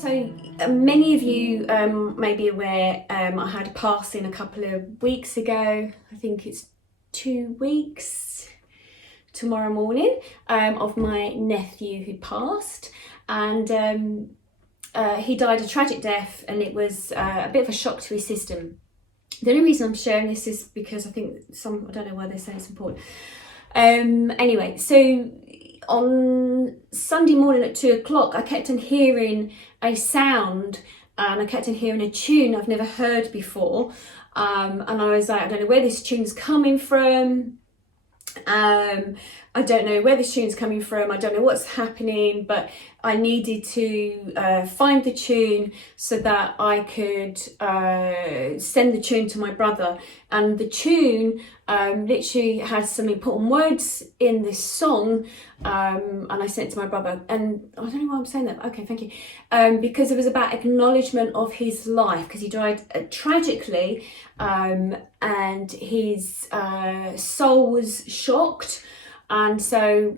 So many of you may be aware I had a passing a couple of weeks ago. I think it's 2 weeks tomorrow morning of my nephew who passed, and he died a tragic death, and it was a bit of a shock to his system. The only reason I'm sharing this is because I think I don't know why they say it's important. Anyway, so on Sunday morning at 2 o'clock, I kept on hearing a sound, and I kept on hearing a tune I've never heard before. And I was like, I don't know where this tune's coming from. I don't know where this tune's coming from. I don't know what's happening, but I needed to find the tune so that I could send the tune to my brother. And the tune literally had some important words in this song, and I sent it to my brother. And I don't know why I'm saying that. Okay, thank you. Because it was about acknowledgement of his life, because he died tragically, and his soul was shocked. And so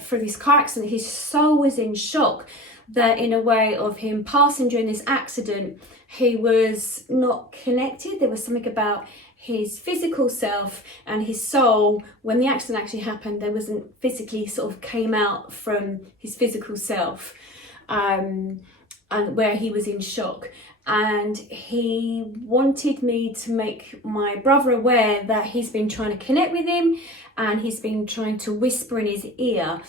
through this car accident, his soul was in shock, that in a way of him passing during this accident, he was not connected. There was something about his physical self and his soul. When the accident actually happened, there wasn't physically sort of came out from his physical self, and where he was in shock. And he wanted me to make my brother aware that he's been trying to connect with him, and he's been trying to whisper in his ear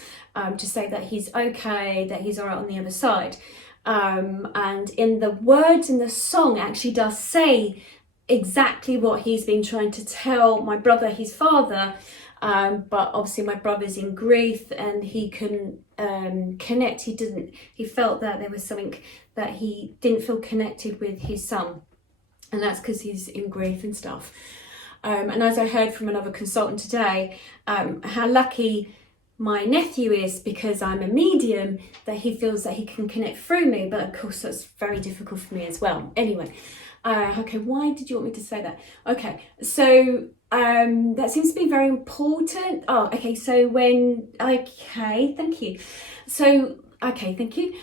to say that he's okay, that he's all right on the other side. And in the words in the song actually does say exactly what he's been trying to tell my brother, his father. But obviously my brother's in grief and he couldn't connect. He felt that there was something that he didn't feel connected with his son, and that's because he's in grief and stuff. And as I heard from another consultant today, how lucky my nephew is, because I'm a medium, that he feels that he can connect through me. But of course that's very difficult for me as well. Anyway, okay, why did you want me to say that? Okay, so that seems to be very important. Oh, okay, so okay, thank you. So, okay, thank you.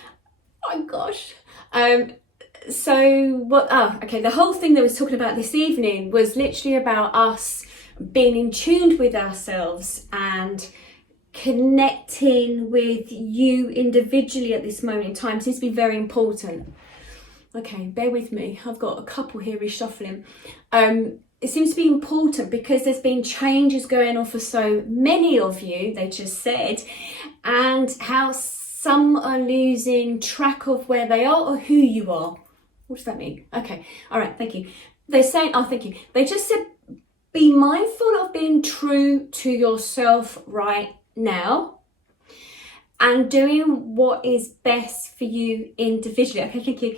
Oh my gosh. The whole thing that I was talking about this evening was literally about us being in tune with ourselves and connecting with you individually at this moment in time. It seems to be very important. Okay, bear with me. I've got a couple here reshuffling. It seems to be important because there's been changes going on for so many of you, they just said, and how some are losing track of where they are or who you are. What does that mean? Okay, all right, thank you. They're saying, oh, thank you. They just said, be mindful of being true to yourself right now and doing what is best for you individually. Okay, thank you.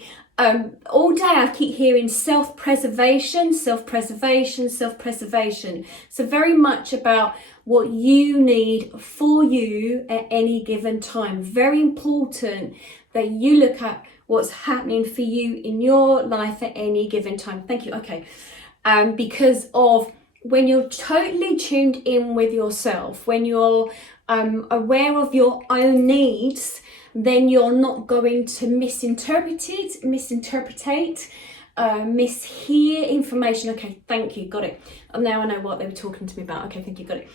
All day I keep hearing self-preservation, self-preservation, self-preservation. So very much about what you need for you at any given time. Very important that you look at what's happening for you in your life at any given time. Thank you. Okay. Because of when you're totally tuned in with yourself, when you're aware of your own needs, then you're not going to misinterpret, mishear information. Okay, thank you, got it. Now I know what they were talking to me about. Okay, thank you, got it.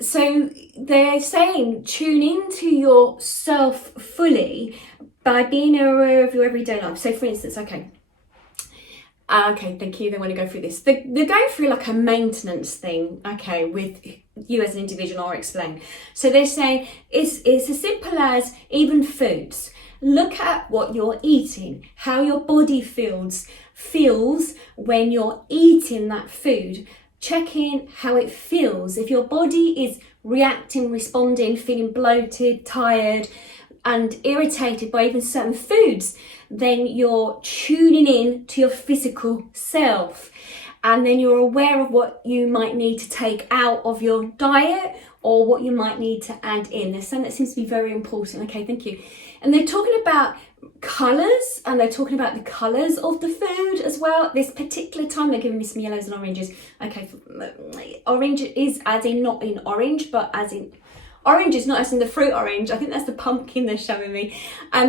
So they're saying tune into yourself fully by being aware of your everyday life. So for instance, okay, thank you. They want to go through this. They're going through like a maintenance thing, okay, with you as an individual. I'll explain. So they're saying it's as simple as even foods. Look at what you're eating, how your body feels when you're eating that food. Check in how it feels. If your body is reacting, responding, feeling bloated, tired, and irritated by even certain foods, then you're tuning in to your physical self. And then you're aware of what you might need to take out of your diet or what you might need to add in. There's something that seems to be very important. Okay, thank you. And they're talking about colours, and they're talking about the colours of the food as well. This particular time they're giving me some yellows and oranges. Okay, orange is as in not in orange, but as in orange is not as in the fruit orange. I think that's the pumpkin they're showing me.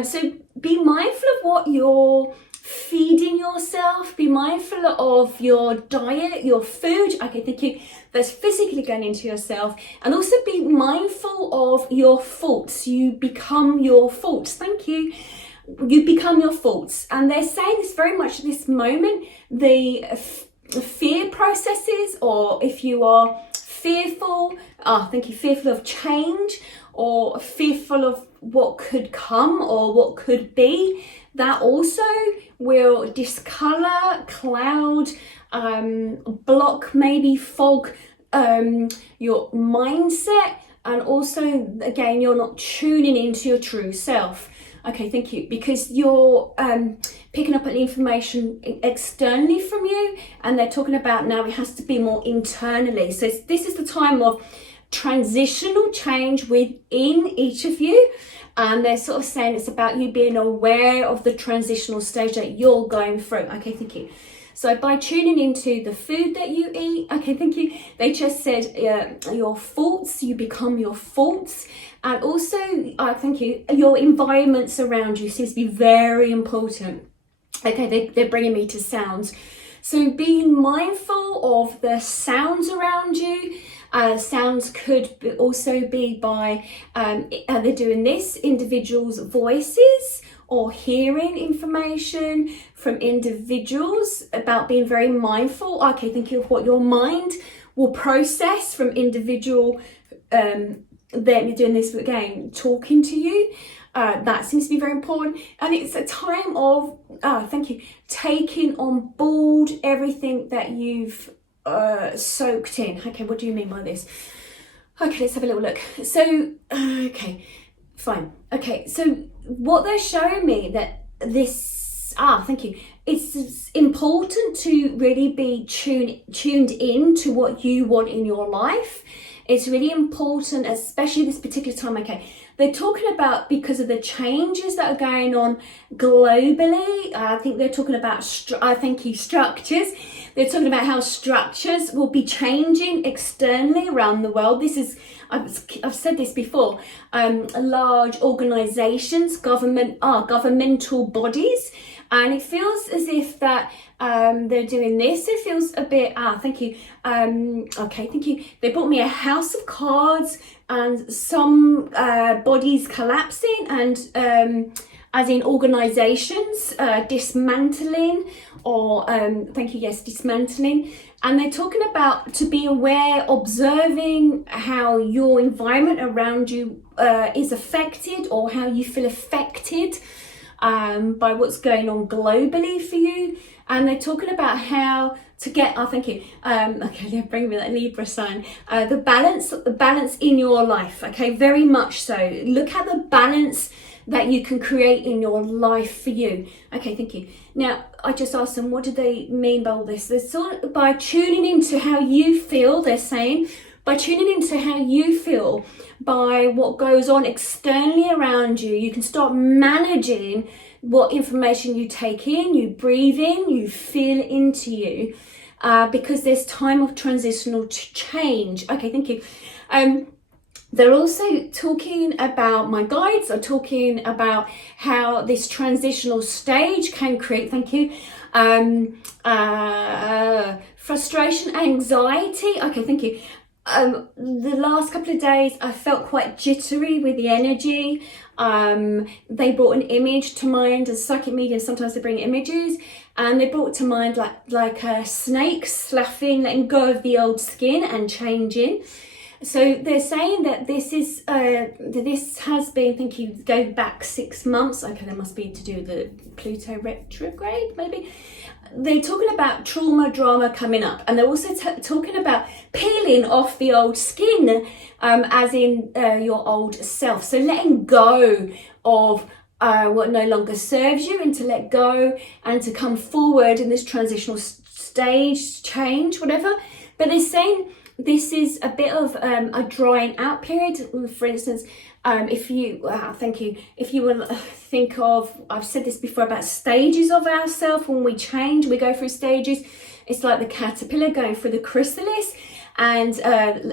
So be mindful of what you're feeding yourself. Be mindful of your diet, your food. Okay, thank you. That's physically going into yourself. And also be mindful of your thoughts. You become your thoughts. Thank you. You become your thoughts. And they're saying this very much at this moment. The fear processes, or if you are fearful, thank you, fearful of change, or fearful of what could come or what could be, that also will discolor, cloud, block, maybe fog your mindset. And also, again, you're not tuning into your true self. Okay, thank you. Because you're picking up on information externally from you, and they're talking about now it has to be more internally. So this is the time of transitional change within each of you. And they're sort of saying it's about you being aware of the transitional stage that you're going through. Okay, thank you. So by tuning into the food that you eat, okay, thank you. They just said your thoughts, you become your thoughts. And also, thank you, your environments around you seems to be very important. Okay, they're bringing me to sounds. So being mindful of the sounds around you. Sounds could also be by, they're doing this, individuals' voices, or hearing information from individuals, about being very mindful. Okay, think of what your mind will process from individual, then you're doing this again, talking to you. That seems to be very important. And it's a time of, thank you, taking on board everything that you've soaked in. Okay, what do you mean by this? Okay, let's have a little look. So, okay, fine. Okay, so what they're showing me that this, thank you, it's important to really be tuned in to what you want in your life. It's really important, especially this particular time. Okay, they're talking about because of the changes that are going on globally. I think they're talking about, structures. They're talking about how structures will be changing externally around the world. This is, I've said this before, large organizations, governmental bodies. And it feels as if that they're doing this. It feels a bit, thank you. Okay, thank you. They brought me a house of cards and some bodies collapsing, and as in organizations dismantling, or thank you, yes, dismantling. And they're talking about to be aware, observing how your environment around you is affected, or how you feel affected by what's going on globally for you. And they're talking about how to get, thank you, okay, they're bringing me that Libra sign, the balance in your life, okay, very much so. Look at the balance that you can create in your life for you. Okay, thank you. Now, I just asked them, what do they mean by all this? They're sort of, by tuning into how you feel, they're saying, by tuning into how you feel, by what goes on externally around you, you can start managing what information you take in, you breathe in, you feel into you, because there's time of transitional change. Okay, thank you. They're also talking about, my guides are talking about how this transitional stage can create, thank you, frustration, anxiety. Okay, thank you. The last couple of days I felt quite jittery with the energy. They brought an image to mind. As psychic mediums, sometimes they bring images, and they brought to mind like a snake sloughing, letting go of the old skin and changing. So they're saying that this is this has been, thank you, go back 6 months. Okay, that must be to do with the Pluto retrograde, maybe. They're talking about trauma, drama coming up, and they're also talking about peeling off the old skin, as in your old self. So letting go of what no longer serves you, and to let go and to come forward in this transitional stage, change, whatever. But they're saying this is a bit of a drying out period. For instance, if you, thank you, if you will think of, I've said this before about stages of ourselves. When we change, we go through stages. It's like the caterpillar going through the chrysalis and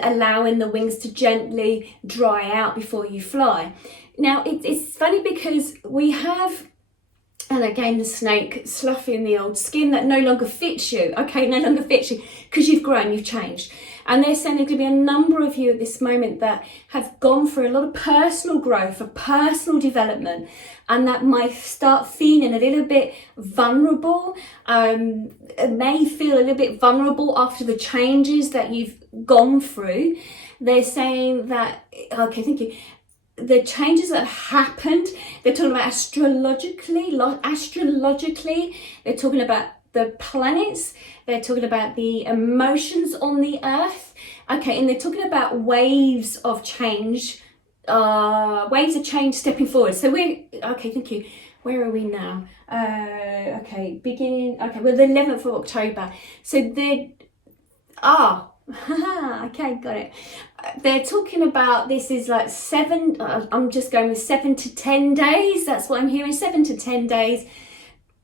allowing the wings to gently dry out before you fly. Now, it's funny because we have And again, the snake sloughing the old skin that no longer fits you. Okay, no longer fits you because you've grown, you've changed. And they're saying there's going to be a number of you at this moment that have gone through a lot of personal growth, of personal development, and that might start feeling a little bit vulnerable. May feel a little bit vulnerable after the changes that you've gone through. They're saying that, okay, thank you. The changes that have happened, they're talking about astrologically, they're talking about the planets, they're talking about the emotions on the earth, okay, and they're talking about waves of change stepping forward. So okay, thank you. Where are we now? Okay, we're the 11th of October. So okay, got it. They're talking about this is like I'm just going with 7 to 10 days. That's what I'm hearing. 7 to 10 days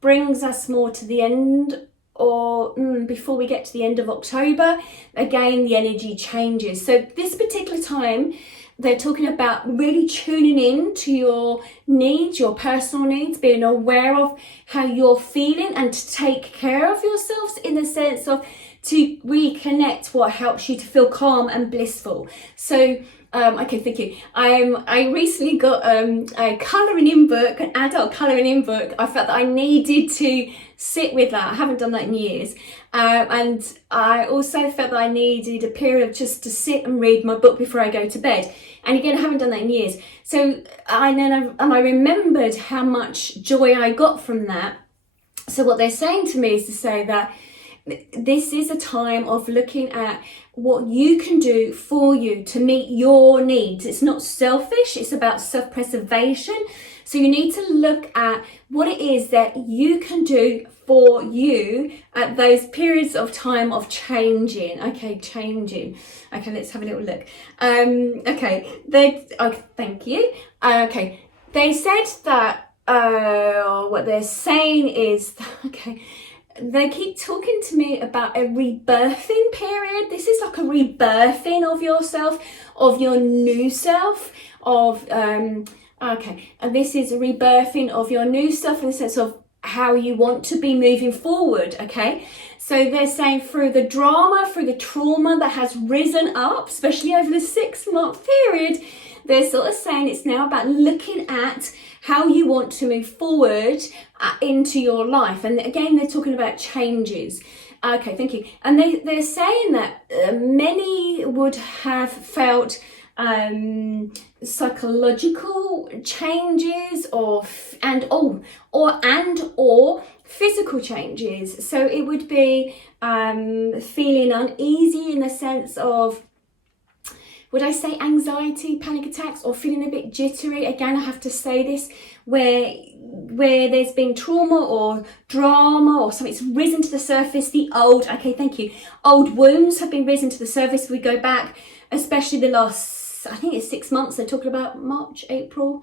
brings us more to the end, or before we get to the end of October. Again, the energy changes. So this particular time, they're talking about really tuning in to your needs, your personal needs, being aware of how you're feeling and to take care of yourselves in the sense of to reconnect what helps you to feel calm and blissful. So, okay, thank you. I recently got a colouring in book, an adult colouring in book. I felt that I needed to sit with that. I haven't done that in years. And I also felt that I needed a period of just to sit and read my book before I go to bed. And again, I haven't done that in years. So I remembered how much joy I got from that. So what they're saying to me is to say that this is a time of looking at what you can do for you to meet your needs. It's not selfish, it's about self-preservation. So you need to look at what it is that you can do for you at those periods of time of changing. Okay, changing. Okay, let's have a little look. Thank you. Okay, they said that what they're saying is, okay, they keep talking to me about a rebirthing period. This is like a rebirthing of yourself, of your new self, and this is a rebirthing of your new self in the sense of how you want to be moving forward, okay? So they're saying through the drama, through the trauma that has risen up, especially over the 6-month period, they're sort of saying it's now about looking at how you want to move forward into your life. And again, they're talking about changes. Okay, thank you. And they're saying that many would have felt psychological changes or physical changes. So it would be feeling uneasy in the sense of, would I say anxiety, panic attacks, or feeling a bit jittery? Again, I have to say this, where there's been trauma or drama or something's risen to the surface, old wounds have been risen to the surface. We go back, especially the last, I think it's 6 months, they're talking about March, April,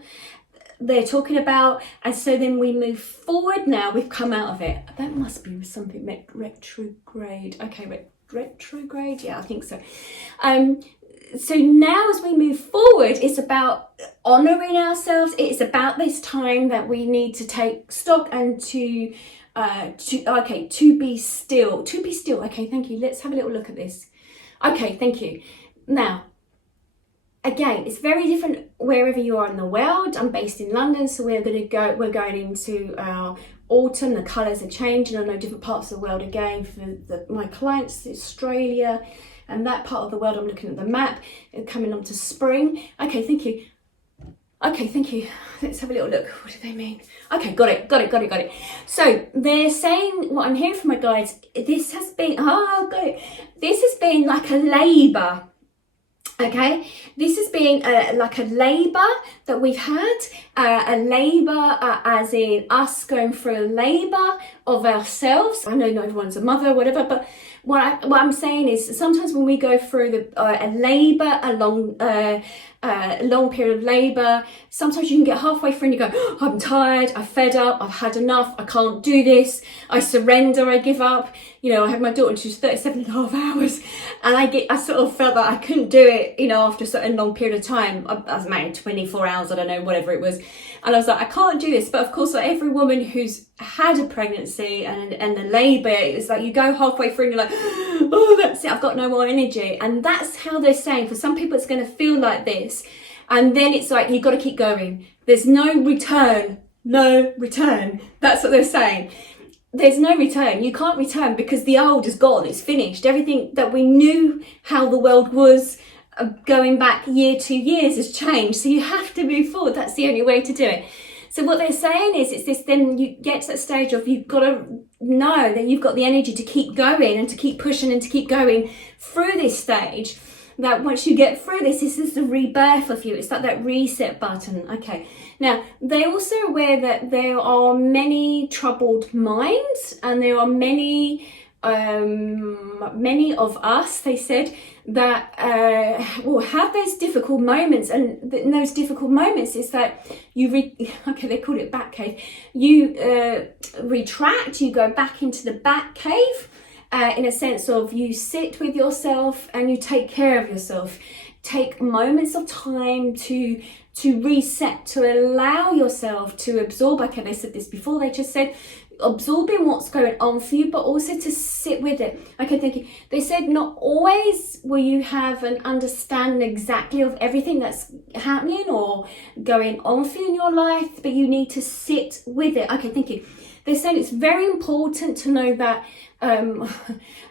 they're talking about, and so then we move forward now, we've come out of it. That must be something retrograde. Okay, retrograde, yeah, I think so. So now as we move forward, it's about honouring ourselves. It's about this time that we need to take stock and to be still. Okay, thank you. Let's have a little look at this. Okay, thank you. Now, again, it's very different wherever you are in the world. I'm based in London, so we're going into our autumn. The colours are changing. I know different parts of the world again. For my clients, Australia, and that part of the world, I'm looking at the map, coming on to spring. Okay, thank you. Okay, thank you. Let's have a little look. What do they mean? Okay, got it. So they're saying, what I'm hearing from my guides, this has been, this has been like a labour. Okay, this has been like a labour that we've had, a labour as in us going through a labour of ourselves. I know not everyone's a mother or whatever, but what I'm saying is sometimes when we go through a labour along a long period of labour. Sometimes you can get halfway through and you go, oh, I'm tired, I'm fed up, I've had enough, I can't do this, I surrender, I give up. You know, I had my daughter, she was 37 and a half hours, and I sort of felt that I couldn't do it, you know, after a certain long period of time. I was married 24 hours, I don't know, whatever it was. And I was like, I can't do this. But of course, like every woman who's had a pregnancy and a labour, it's like you go halfway through and you're like, oh, that's it, I've got no more energy. And that's how they're saying, for some people, it's going to feel like this. And then it's like, you've got to keep going. There's no return, no return. That's what they're saying. There's no return. You can't return because the old is gone. It's finished. Everything that we knew how the world was going back 2 years has changed. So you have to move forward. That's the only way to do it. So what they're saying is, it's this, then you get to that stage of, you've got to know that you've got the energy to keep going and to keep pushing and to keep going through this stage. That once you get through this is the rebirth of you. It's like that reset button. Okay. Now, they're also aware that there are many troubled minds, and there are many of us, they said, that will have those difficult moments. And in those difficult moments is that okay, they called it back cave. You retract, you go back into the back cave. In a sense of, you sit with yourself and you take care of yourself. Take moments of time to reset, to allow yourself to absorb. Okay, they said this before, they just said absorbing what's going on for you, but also to sit with it. Okay, thank you. They said not always will you have an understanding exactly of everything that's happening or going on for you in your life, but you need to sit with it. Okay, thank you. They're saying it's very important to know that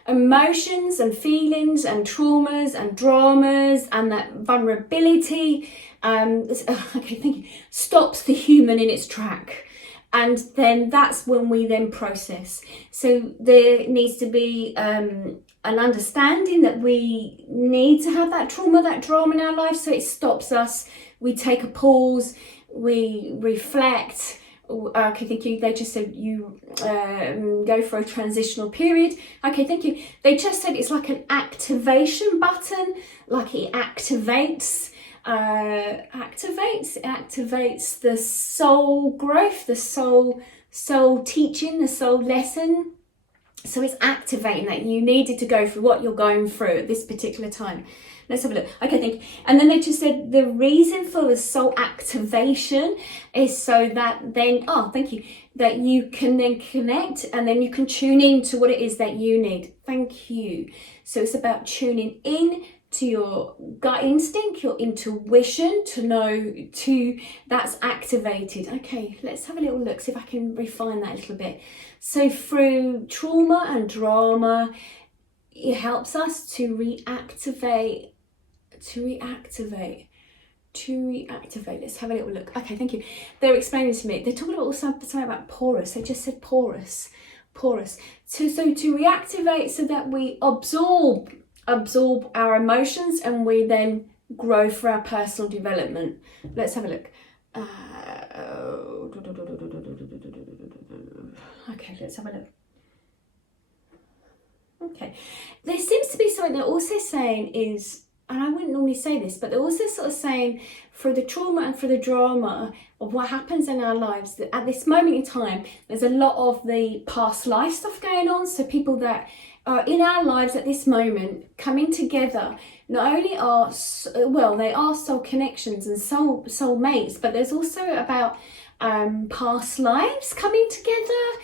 emotions and feelings and traumas and dramas and that vulnerability, okay, thank you, stops the human in its track. And then that's when we then process. So there needs to be an understanding that we need to have that trauma, that drama in our life, so it stops us. We take a pause, we reflect. Okay, thank you. They just said you go for a transitional period. Okay, thank you. They just said it's like an activation button, like it activates the soul growth, the soul teaching, the soul lesson. So it's activating that you needed to go through what you're going through at this particular time. Let's have a look. Okay, thank you. And then they just said the reason for the soul activation is so that then, thank you, that you can then connect and then you can tune in to what it is that you need. Thank you. So it's about tuning in to your gut instinct, your intuition, to know that's activated. Okay, let's have a little look, see if I can refine that a little bit. So through trauma and drama, it helps us to reactivate. Let's have a little look. Okay, thank you. They're explaining to me, they're talking about also something about porous. They just said porous. So to reactivate so that we absorb our emotions and we then grow for our personal development. Let's have a look. Okay, let's have a look. Okay, there seems to be something they're also saying is, and I wouldn't normally say this, but they're also sort of saying for the trauma and for the drama of what happens in our lives, that at this moment in time, there's a lot of the past life stuff going on. So people that are in our lives at this moment coming together, not only are, well, they are soul connections and soul mates, but there's also about past lives coming together.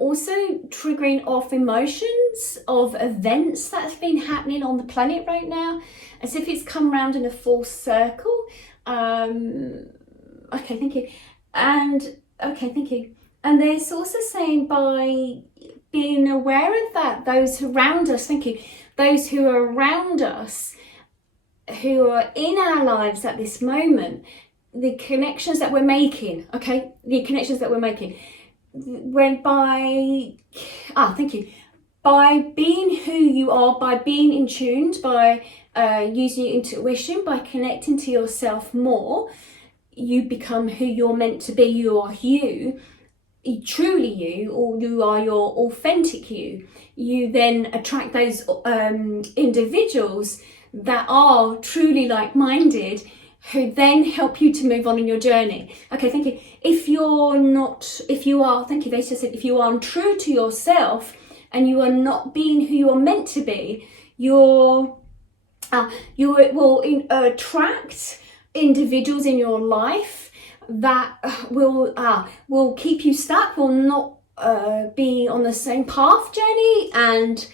Also triggering off emotions of events that's been happening on the planet right now, as if it's come round in a full circle. Okay, thank you. And okay, thank you. And they're also saying by being aware of that, those around us, thank you, those who are around us, who are in our lives at this moment, the connections that we're making, okay, the connections that we're making, when by being who you are, by being in tune, by using your intuition, by connecting to yourself more, you become who you're meant to be. You are you, truly you, or you are your authentic you. You then attract those individuals that are truly like-minded who then help you to move on in your journey. Okay, thank you. If you are, thank you, they just said, if you are untrue to yourself and you are not being who you are meant to be, you will attract individuals in your life that will keep you stuck, will not be on the same path journey, and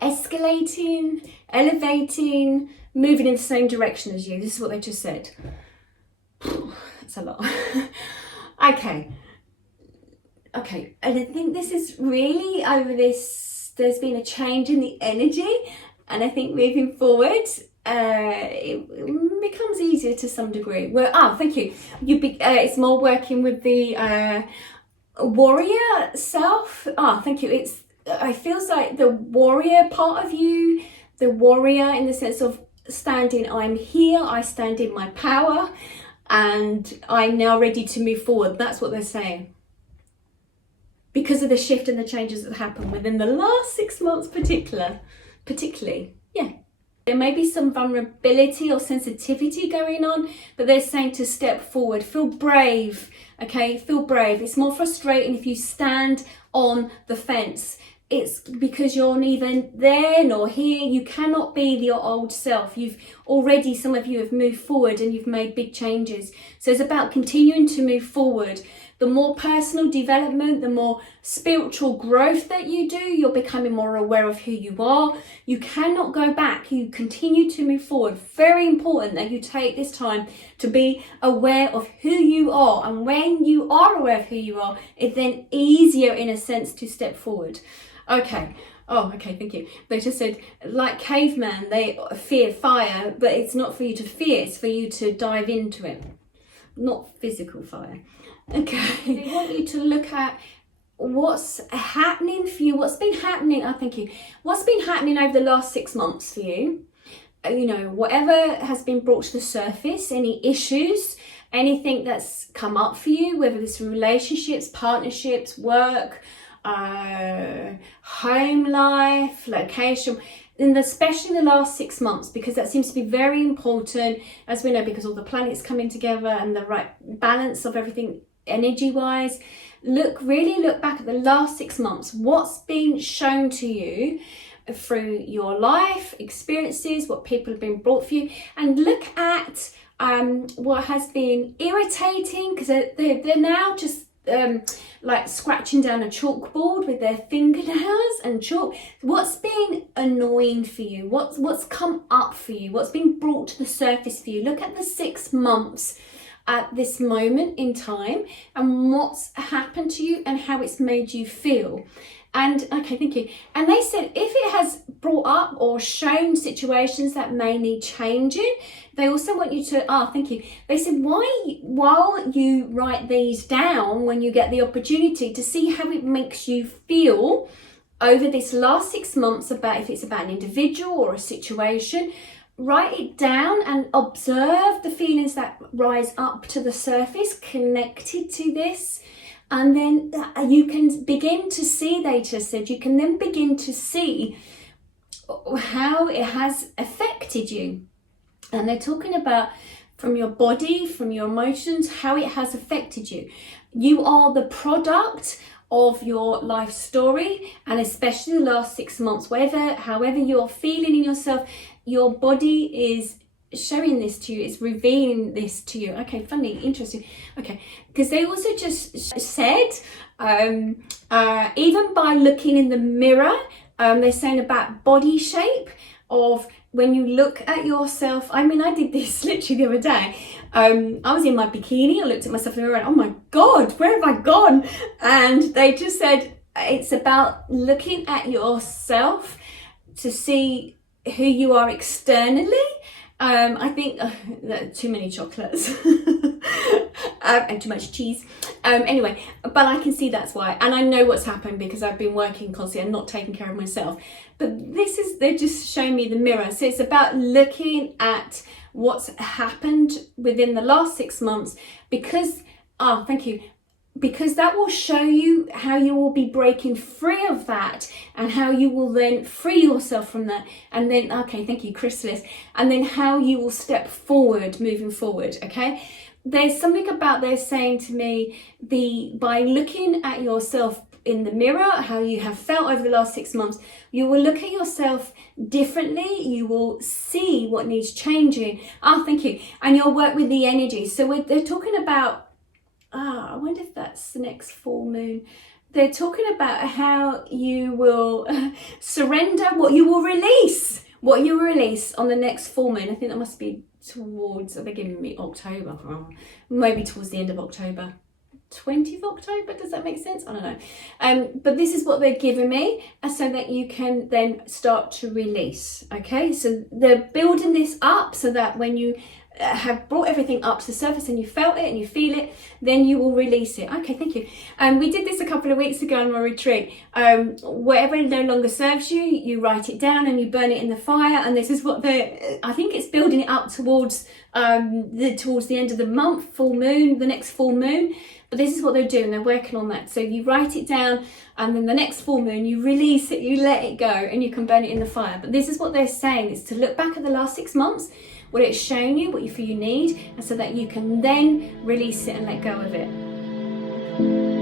escalating, elevating, moving in the same direction as you. This is what they just said. That's a lot. Okay, and I think this is really over this, there's been a change in the energy, and I think moving forward it becomes easier to some degree. Well, thank you. It's more working with the warrior self. Thank you. It feels like the warrior part of you, the warrior in the sense of standing, I'm here, I stand in my power, and I'm now ready to move forward. That's what they're saying. Because of the shift and the changes that happened within the last 6 months particularly. Yeah. There may be some vulnerability or sensitivity going on, but they're saying to step forward, feel brave, okay? Feel brave. It's more frustrating if you stand on the fence. It's because you're neither there nor here. You cannot be your old self. Some of you have moved forward and you've made big changes. So it's about continuing to move forward. The more personal development, the more spiritual growth that you do, you're becoming more aware of who you are. You cannot go back. You continue to move forward. Very important that you take this time to be aware of who you are. And when you are aware of who you are, it's then easier in a sense to step forward. Okay. Oh, okay, thank you. They just said, like caveman, they fear fire, but it's not for you to fear, it's for you to dive into it. Not physical fire. Okay, they want you to look at what's happening for you, what's been happening, what's been happening over the last 6 months for you. Whatever has been brought to the surface, any issues, anything that's come up for you, whether it's relationships, partnerships, work, home life, location, and especially the last 6 months, because that seems to be very important, as we know, because all the planets coming together and the right balance of everything energy wise. Really look back at the last 6 months. What's been shown to you through your life experiences, what people have been brought for you, and look at what has been irritating, because they're now just like scratching down a chalkboard with their fingernails and chalk. What's been annoying for you? What's come up for you? What's been brought to the surface for you? Look at the 6 months at this moment in time and what's happened to you and how it's made you feel. And okay, thank you. And they said if it has brought up or shown situations that may need changing, they also want you to, thank you. They said while you write these down, when you get the opportunity, to see how it makes you feel over this last 6 months, about if it's about an individual or a situation, write it down and observe the feelings that rise up to the surface connected to this. And then you can begin to see, they just said, you can then begin to see how it has affected you. And they're talking about from your body, from your emotions, how it has affected you. You are the product of your life story, and especially the last 6 months, however you're feeling in yourself, your body is showing this to you, it's revealing this to you. Okay, funny, interesting. Okay, because they also just said, even by looking in the mirror, they're saying about body shape, of when you look at yourself. I did this literally the other day. I was in my bikini, I looked at myself in the mirror and, oh my God, where have I gone? And they just said, it's about looking at yourself to see who you are externally. I think too many chocolates and too much cheese. Anyway, but I can see that's why, and I know what's happened because I've been working constantly and not taking care of myself. But they're just showing me the mirror. So it's about looking at what's happened within the last 6 months, because thank you. because that will show you how you will be breaking free of that, and how you will then free yourself from that, and then, okay, thank you, Chrysalis, and then how you will step forward, moving forward, okay? There's something about they're saying to me, by looking at yourself in the mirror, how you have felt over the last 6 months, you will look at yourself differently. You will see what needs changing. Thank you. And you'll work with the energy. So they're talking about, I wonder if that's the next full moon. They're talking about how you will surrender, what you will release on the next full moon. I think that must be towards, they're giving me October, maybe towards the end of October. 20th October, does that make sense? I don't know. But this is what they're giving me, so that you can then start to release. Okay, so they're building this up so that when you have brought everything up to the surface and you felt it and you feel it, then you will release it. Okay, thank you. We did this a couple of weeks ago on my retreat. Whatever no longer serves you, you write it down and you burn it in the fire. And this is what I think it's building it up towards towards the end of the month, full moon, the next full moon. But this is what they're doing, they're working on that. So you write it down, and then the next full moon, you release it, you let it go, and you can burn it in the fire. But this is what they're saying, is to look back at the last 6 months, what it's shown you, what you feel you need, and so that you can then release it and let go of it.